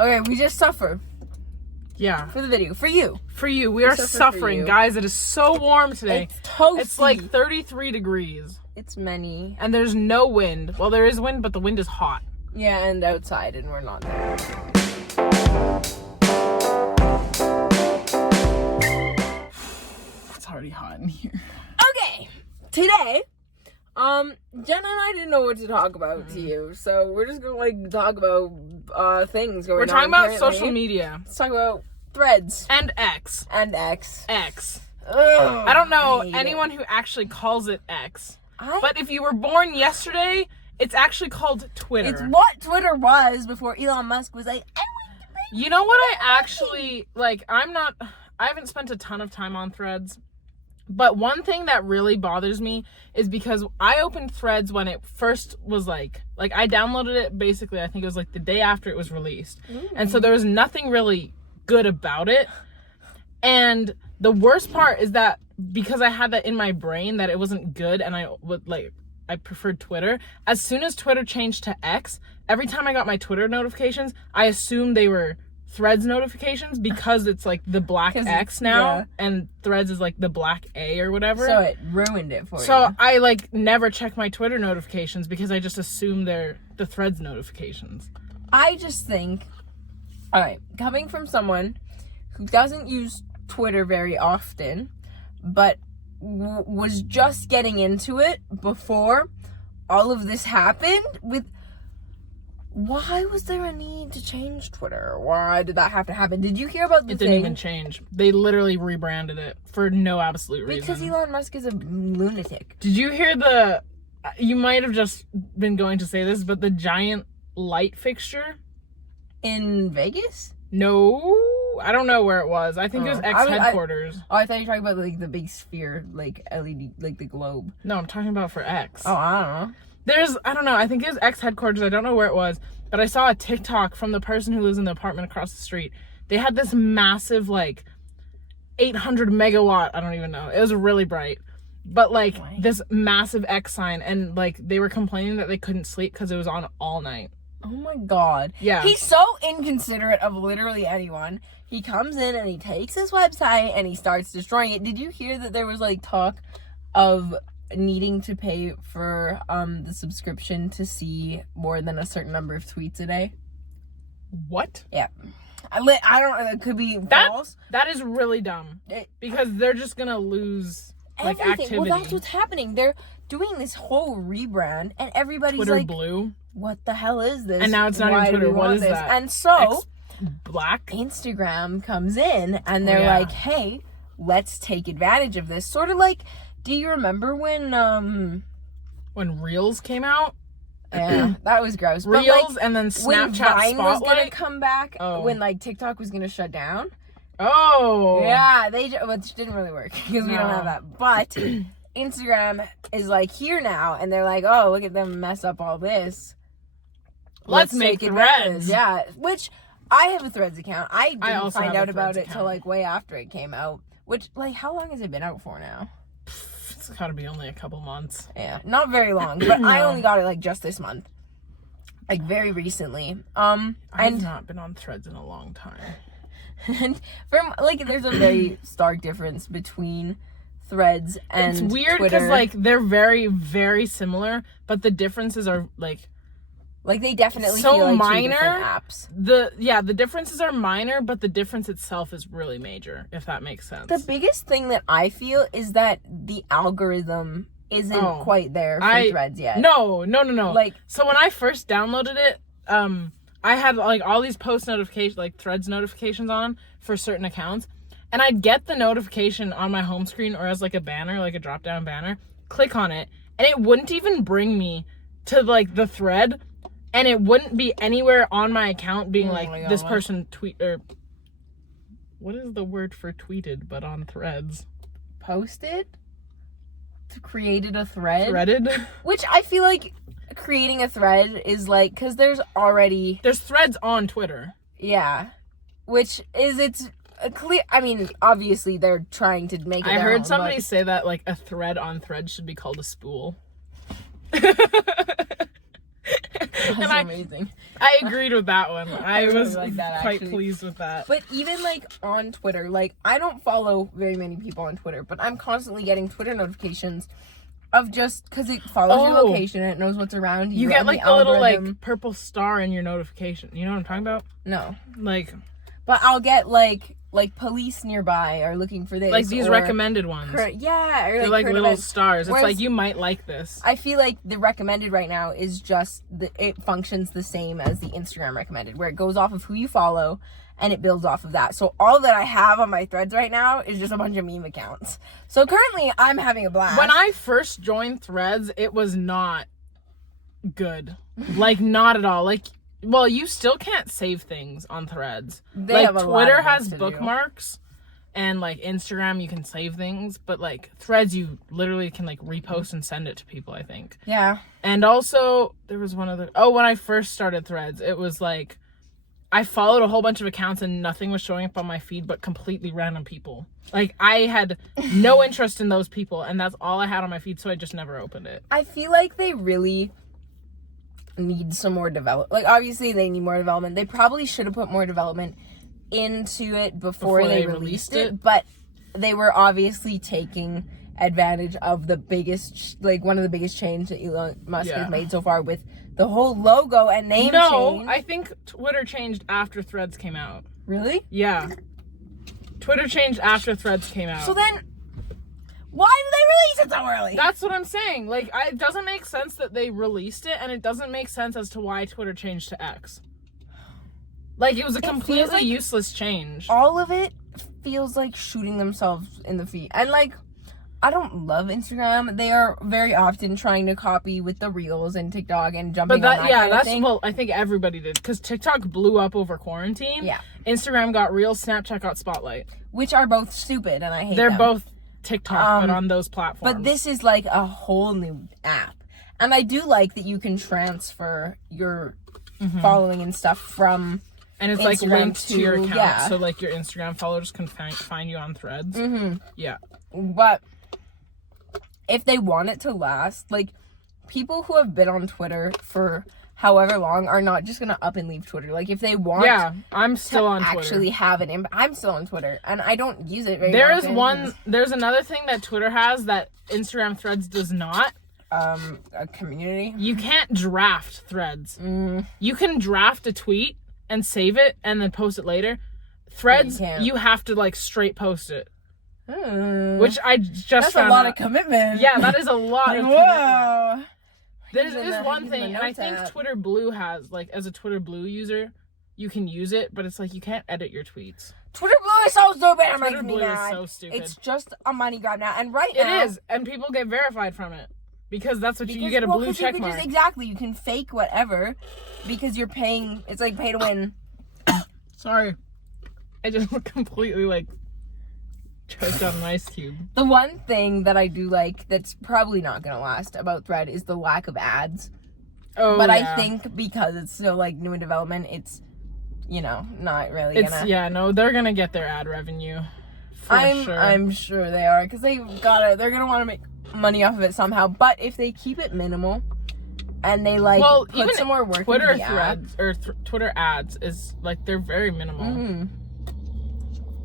Okay, we just suffer. Yeah. For the video. For you. For you. We are suffering, guys. It is so warm today. It's toasty. It's like 33 degrees. It's many. And there's no wind. Well, there is wind, but the wind is hot. Yeah, and outside, and we're not there. It's already hot in here. Okay. Today, Jenna and I didn't know what to talk about to you, so we're just gonna talk about things going on. We're talking about currently. social media. Let's talk about Threads And X. and X. X. Ugh, I don't know I hate anyone who actually calls it X. But if you were born yesterday, it's actually called Twitter. It's what Twitter was before Elon Musk was like, I want to be. You know what I actually, like, I haven't spent a ton of time on Threads, but one thing that really bothers me is because I opened Threads when it first was like I downloaded it basically, I think it was like the day after it was released. And so there was nothing really good about it. And the worst part is that because I had that in my brain that it wasn't good and I preferred Twitter, as soon as Twitter changed to X, every time I got my Twitter notifications, I assumed they were Threads notifications because it's like the black X now, and Threads is like the black A or whatever. So it ruined it for you. So I like never check my Twitter notifications because I just assume they're the Threads notifications. I just think, all right, coming from someone who doesn't use Twitter very often, but was just getting into it before all of this happened, why was there a need to change Twitter? Why did that have to happen? Did you hear about the thing? It didn't even change. They literally rebranded it for no absolute reason. Because Elon Musk is a lunatic. Did you hear you might have just been going to say this, but the giant light fixture? In Vegas? No, I don't know where it was. I think it was X headquarters. I thought you were talking about like the big sphere, like LED, like the globe. No, I'm talking about for X. Oh, I don't know. I don't know, I think it was X headquarters. I don't know where it was, but I saw a TikTok from the person who lives in the apartment across the street. They had this massive, like, 800 megawatt, I don't even know. It was really bright. But, like, this massive X sign, and, like, they were complaining that they couldn't sleep because it was on all night. Oh my god. Yeah. He's so inconsiderate of literally anyone. He comes in and he takes his website and he starts destroying it. Did you hear that there was, like, talk of needing to pay for the subscription to see more than a certain number of tweets a day? What? Yeah. I don't know, it could be false. That is really dumb. Because they're just gonna lose, like, everything. activity. Well, that's what's happening. They're doing this whole rebrand and everybody's Twitter like, blue. what the hell is this? And now it's not even Twitter. What is that? And so Black? Instagram comes in and they're like, hey, let's take advantage of this. Sort of like, do you remember when Reels came out? Yeah, that was gross. Reels, but, like, and then when Snapchat Vine was Spotlight gonna come back, when like TikTok was gonna shut down. Oh. Yeah, which didn't really work because we don't have that. But Instagram is like here now, and they're like, oh, look at them mess up all this. Let's make Threads. Yeah, which I have a Threads account. I didn't find out about it account till like way after it came out. Which, like, how long has it been out for now? It's gotta be only a couple months. Yeah, not very long, but I only got it like just this month, like very recently. I've not been on Threads in a long time. And from like, there's a very stark difference between Threads and it's weird because like they're very, very similar, but the differences are like they definitely so feel like minor. two different apps. The differences are minor, but the difference itself is really major, if that makes sense. The biggest thing that I feel is that the algorithm isn't quite there for Threads yet. No. Like, so when I first downloaded it, I had like all these post notifications, like Threads notifications on for certain accounts, and I'd get the notification on my home screen or as like a banner, like a drop down banner, click on it, and it wouldn't even bring me to like the thread. And it wouldn't be anywhere on my account being this person tweet, or what is the word for tweeted, but on Threads? Posted? Created a thread? Threaded? Which I feel like creating a thread is like, because there's Threads on Twitter. Yeah. Which is, it's a clear, I mean, obviously they're trying to make it I heard somebody say that like a thread on Threads should be called a spool. And amazing. I agreed with that one. I really was like that, quite actually. pleased with that. But even like on Twitter, like I don't follow very many people on Twitter, but I'm constantly getting Twitter notifications of just because it follows your Oh. location and it knows what's around you. You get and like the little algorithm- like purple star in your notification. You know what I'm talking about? no, Like but I'll get like police nearby are looking for this, these or recommended ones. yeah, or They're like current little events. stars. It's Whereas- like you might like this. I feel like the recommended right now is just it functions the same as the Instagram recommended, where it goes off of who you follow and it builds off of that. So all that I have on my threads right now is just a bunch of meme accounts. So currently I'm having a blast. When I first joined Threads, it was not good. Like not at all. Like well, you still can't save things on Threads. They like have a lot Twitter of has things to do. bookmarks and like Instagram you can save things, but like Threads you literally can like repost and send it to people, I think. Yeah. And also there was one other when I first started Threads, it was like I followed a whole bunch of accounts and nothing was showing up on my feed but completely random people. Like I had no interest in those people and that's all I had on my feed, so I just never opened it. I feel like they really need some more development. Like obviously they need more development. They probably should have put more development into it before they released it, but they were obviously taking advantage of the biggest, like one of the biggest change that Elon Musk has made so far with the whole logo and name change. I think Twitter changed after Threads came out. Really? Yeah. Twitter changed after Threads came out. So then, why did they release it so early? That's what I'm saying. Like, it doesn't make sense that they released it, and it doesn't make sense as to why Twitter changed to X. Like, it was a completely like useless change. All of it feels like shooting themselves in the feet. And like, I don't love Instagram. They are very often trying to copy with the Reels and TikTok and jumping But on that kind of thing. well, I think everybody did, because TikTok blew up over quarantine. Yeah. Instagram got Reels, Snapchat got Spotlight. Which are both stupid, and I hate They're them. both TikTok, but on those platforms. But this is like a whole new app. And I do like that you can transfer your following and stuff from and it's like Instagram linked to your to- account, yeah. so like your Instagram followers can find you on Threads. Yeah. But if they want it to last, like people who have been on Twitter for however long are not just gonna up and leave Twitter. Like if they want I'm still on Twitter. actually have an impact, I'm still on Twitter and I don't use it very There is often. there's another thing that Twitter has that Instagram Threads does not. A community. You can't draft Threads. You can draft a tweet and save it and then post it later. Threads, can't. you have to like straight post it. Which I just That's a found lot out. of commitment. Yeah, that is a lot of commitment. Whoa. There Using is the- one using thing, the and I Notes think app. Twitter Blue has, like, as a Twitter Blue user, you can use it, but it's like you can't edit your tweets. Twitter Blue is so stupid. I'm Twitter making me Blue is mad. so stupid. It's just a money grab now, and right It now is, and people get verified from it because that's what you because- get a well, blue 'cause you check can mark. exactly, you can fake whatever because you're paying. It's like pay to win. Sorry, I just completely like choked on an ice cube. The one thing that I do like that's probably not gonna last about Thread is the lack of ads. Oh, But yeah. I think because it's still like new in development, it's not really it's gonna. they're gonna get their ad revenue. For sure. I'm sure they are because they're gonna want to make money off of it somehow. But if they keep it minimal and they like well, put even some more work Twitter into the ads, Threads or Twitter ads is like they're very minimal.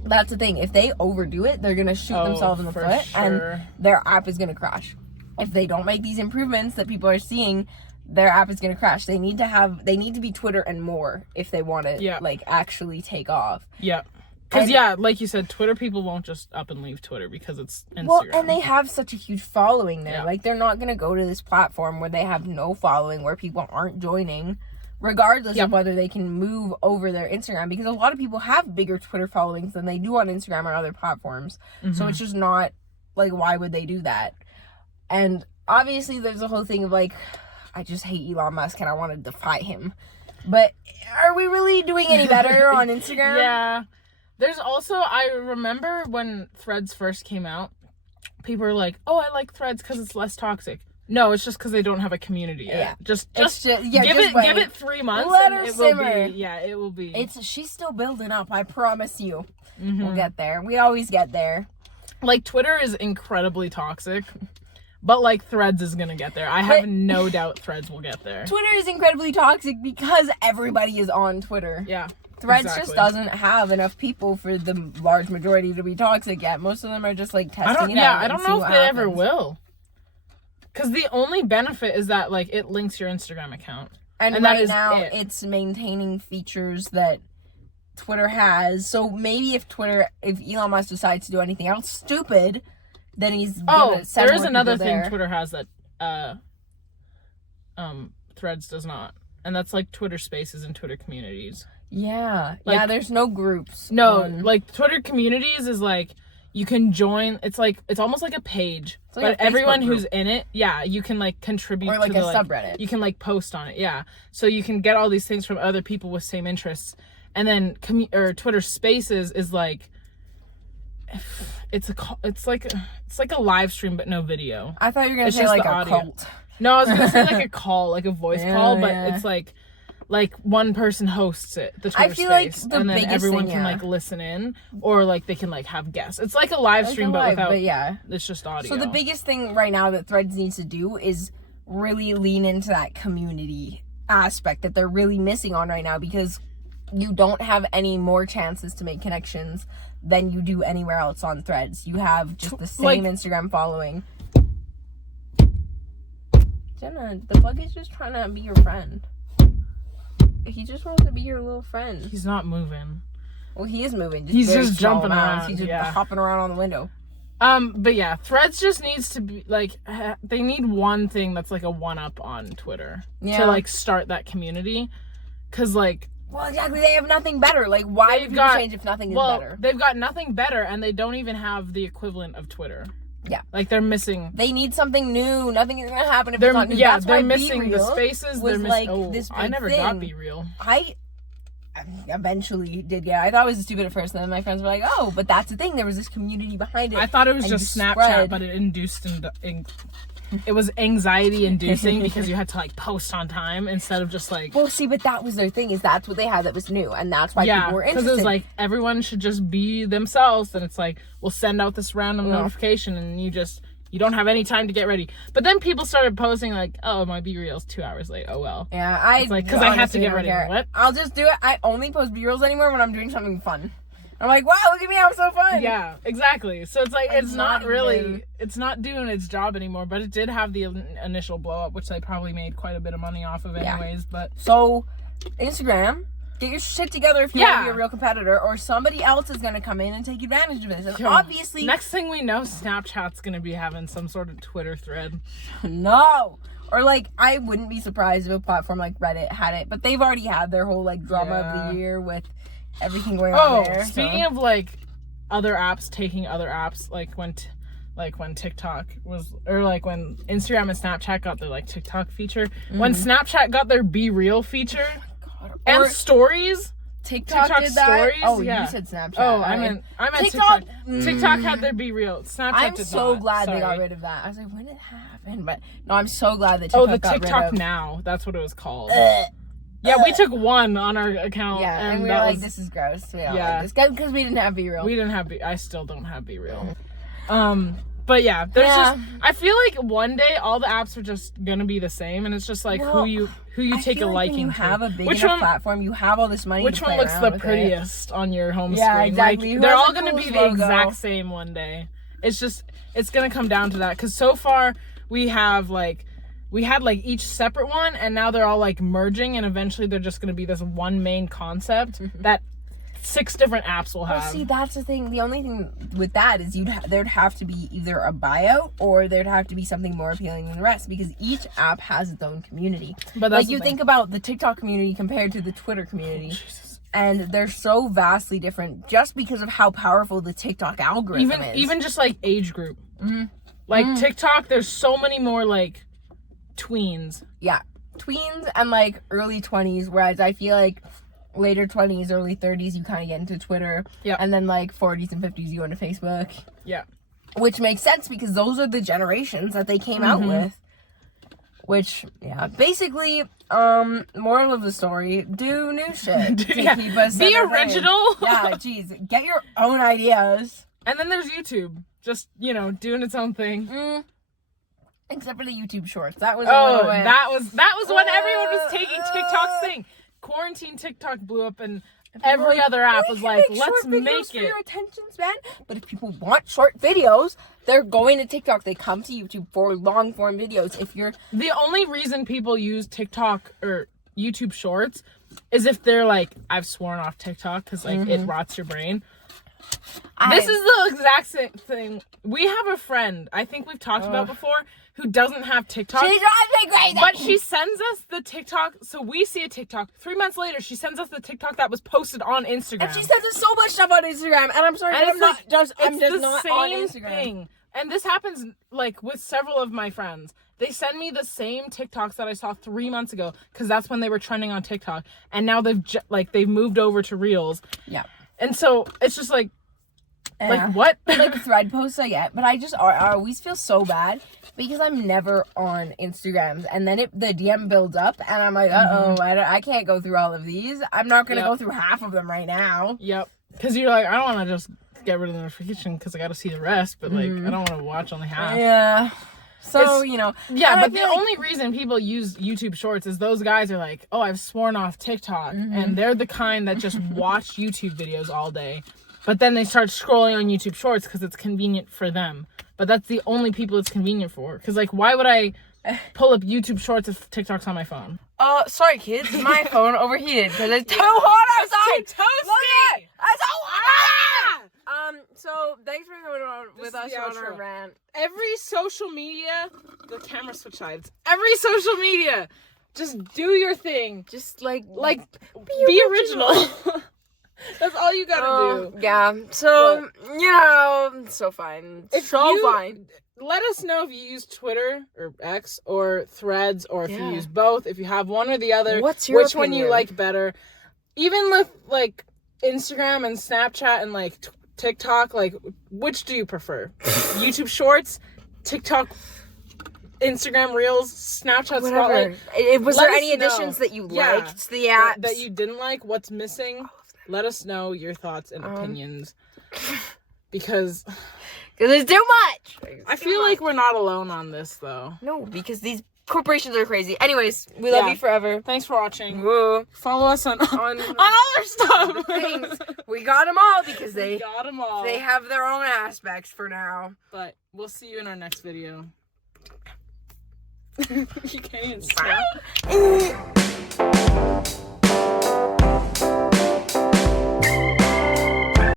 that's the thing. If they overdo it, they're gonna shoot themselves in the for foot, sure. and their app is gonna crash. If they don't make these improvements that people are seeing, their app is gonna crash. They need to be Twitter and more if they want to like actually take off. Yeah. Because, And- like you said, Twitter people won't just up and leave Twitter because it's Instagram. Well, and they have such a huge following there. Yeah. Like, they're not going to go to this platform where they have no following, where people aren't joining, regardless of whether they can move over their Instagram. Because a lot of people have bigger Twitter followings than they do on Instagram or other platforms. So it's just not, like, why would they do that? And obviously, there's a whole thing of, like, I just hate Elon Musk and I want to defy him. But are we really doing any better on Instagram? Yeah. There's also, I remember when Threads first came out, people were like, oh, I like Threads because it's less toxic. No, it's just because they don't have a community yet. Yeah. Just Give give it 3 months Let and her it simmer. will be, it will be. She's still building up, I promise you. We'll get there. We always get there. Like, Twitter is incredibly toxic, But like Threads is gonna get there. I have no doubt Threads will get there. Twitter is incredibly toxic because everybody is on Twitter. Yeah. Threads exactly. just doesn't have enough people for the large majority to be toxic yet. Most of them are just like testing it out. I don't know if they ever will. Because the only benefit is that like it links your Instagram account. And that right is now it. it's maintaining features that Twitter has. So maybe if Elon Musk decides to do anything else stupid, then he's gonna send there is more another people thing there. Twitter has that Threads does not. And that's like Twitter Spaces and Twitter Communities. Yeah. Like, yeah, there's no groups. No, like Twitter Communities is like you can join. It's almost like a page, like but a Facebook everyone group. who's in it, yeah, you can like contribute Or like to a the subreddit. You can like post on it, yeah. So you can get all these things from other people with same interests, and then Twitter Spaces is like it's like a live stream but no video. I thought you were gonna It's say just like the a audio. cult. No, I was gonna say like a call, like a voice Yeah, call, but yeah. it's like one person hosts it, the Twitter I feel like space, the and then biggest everyone thing, can yeah. like listen in, or like they can like have guests. It's like a live stream, but without. yeah. It's just audio. So the biggest thing right now that Threads needs to do is really lean into that community aspect that they're really missing on right now, because you don't have any more chances to make connections than you do anywhere else on Threads. You have just the same Instagram following. Jenna, the bug is just trying to be your friend. He just wants to be your little friend. He's not moving. Well, he is moving. He's very just small jumping amounts. around, He's just yeah. hopping around on the window. But yeah, Threads just needs to be like they need one thing that's like a one-up on Twitter to like start that community, because like. Well, exactly. They have nothing better. Like, why would people change if nothing is better? They've got nothing better, and they don't even have the equivalent of Twitter. Yeah. Like, they're missing... They need something new. Nothing is going to happen if it's not new. Yeah, That's why they're missing the BeReal spaces. was They're missing... like this I big never thing. got BeReal. I eventually did get it. I thought it was stupid at first, and then my friends were like, oh, but that's the thing. There was this community behind it. I thought it was and just you Snapchat, spread. but it induced... It was anxiety-inducing because you had to, like, post on time instead of just, like... Well, see, but that was their thing, is that's what they had that was new, and that's why people were interested. because it was like, everyone should just be themselves, and it's like, we'll send out this random notification, and you don't have any time to get ready. But then people started posting, like, oh, my BeReal's 2 hours late, oh well. Yeah, It's like, because I have to get ready. What? I'll just do it. I only post B-rolls anymore when I'm doing something fun. I'm like, wow, look at me, I'm so fun. Yeah, exactly. So it's like, it's not really, even- it's not doing its job anymore, but it did have the initial blow up, which they probably made quite a bit of money off of anyways, but... So, Instagram, get your shit together if you want to be Yeah. a real competitor, or somebody else is going to come in and take advantage of this. And obviously, Next thing we know, Snapchat's gonna be having some sort of Twitter thread. no. Or like, I wouldn't be surprised if a platform like Reddit had it, but they've already had their whole like drama of the year with everything going on there. Speaking of like other apps taking other apps, like when TikTok was, or like when Instagram and Snapchat got their like TikTok feature, when Snapchat got their BeReal feature and Or stories. TikTok did that. stories? Oh, Yeah. you said Snapchat. Oh, I meant TikTok. TikTok. TikTok had their BeReal. Snapchat I'm did so not. glad they got Sorry. rid of that. I was like, when did it happen? But no, I'm so glad that TikTok Oh, the got TikTok rid of. Now. That's what it was called. Yeah, we took one on our account. Yeah, and we were that like, was- this is gross. We don't Yeah. like this because we didn't have B-Real. We didn't have I still don't have BeReal. But yeah, there's Yeah. just, I feel like one day all the apps are just gonna be the same, and it's just like Well, who you I take feel a like liking when you to. have a big Which enough one? platform, you have all this money. Which to one play looks around the with it. prettiest on your home Yeah, screen? exactly. Like, Who they're has all the gonna be coolest the logo? exact same one day. It's gonna come down to that, because so far we had like each separate one, and now they're all like merging, and eventually they're just gonna be this one main concept that 6 different apps will have. Well, see, that's the thing. The only thing with that is there'd have to be either a buyout or there'd have to be something more appealing than the rest, because each app has its own community. But that's like, you the thing. think about the TikTok community compared to the Twitter community. Jesus. And they're so vastly different just because of how powerful the TikTok algorithm is. Even just like age group. Like TikTok, there's so many more like tweens. Yeah. Tweens and like early 20s, whereas I feel like later 20s, early 30s, you kind of get into Twitter. Yeah. And then like 40s and 50s, you go into Facebook. Yeah. Which makes sense because those are the generations that they came out with. Which, yeah, basically, moral of the story, do new shit to Yeah. keep us Be entertained. original. Yeah, geez, get your own ideas. And then there's YouTube, just doing its own thing. Except for the YouTube Shorts. That was Oh, that was when everyone was taking TikTok's thing. Quarantine TikTok blew up, and every other app was like, let's make for it. your attention span. But if people want short videos, they're going to TikTok. They come to YouTube for long form videos. If you're The only reason people use TikTok or YouTube Shorts is if they're like, I've sworn off TikTok because like it rots your brain. This is the exact same thing. We have a friend, I think we've talked about before, who doesn't have TikTok. She drives me crazy. But she sends us the TikTok, so we see a TikTok. 3 months later, she sends us the TikTok that was posted on Instagram. And she sends us so much stuff on Instagram, and I'm sorry, And but I'm just the not same on Instagram. thing. And this happens like with several of my friends. They send me the same TikToks that I saw 3 months ago because that's when they were trending on TikTok, and now they've moved over to Reels. Yeah. And so it's just like what? Like the thread posts I get, but I always feel so bad because I'm never on Instagrams, and then the DM builds up, and I'm like, I can't go through all of these. I'm not gonna go through half of them right now. Yep. Because you're like, I don't want to just get rid of the notification because I got to see the rest, but like I don't want to watch only half. Yeah. So, Yeah, and but the only reason people use YouTube Shorts is those guys are like, oh, I've sworn off TikTok. And they're the kind that just watch YouTube videos all day. But then they start scrolling on YouTube Shorts because it's convenient for them. But that's the only people it's convenient for. Because, like, why would I pull up YouTube Shorts if TikTok's on my phone? Sorry, kids. My phone overheated because it's too hot outside. It's too toasty. It's so hot. So thanks for coming on with us on our rant. Every social media, the camera switch sides. Every social media, just do your thing. Just like Be original. That's all you gotta do. Yeah. So it's so fine. If you- Let us know if you use Twitter or X or Threads, or if you use both. If you have one or the other, What's your which one you opinion? like better? Even with like Instagram and Snapchat and like TikTok, like which do you prefer? YouTube Shorts, TikTok, Instagram Reels, Snapchat Spotlight. Was Let there us any know. additions that you Yeah. liked to the apps? That you didn't like? What's missing? Let us know your thoughts and opinions. Because it's too much. I feel like we're not alone on this, though. No, because these corporations are crazy. Anyways, we love you forever. Thanks for watching. Woo. Follow us on all our stuff. Things. We got them all because they got them all. they have their own aspects for now. But we'll see you in our next video. You can't even stop.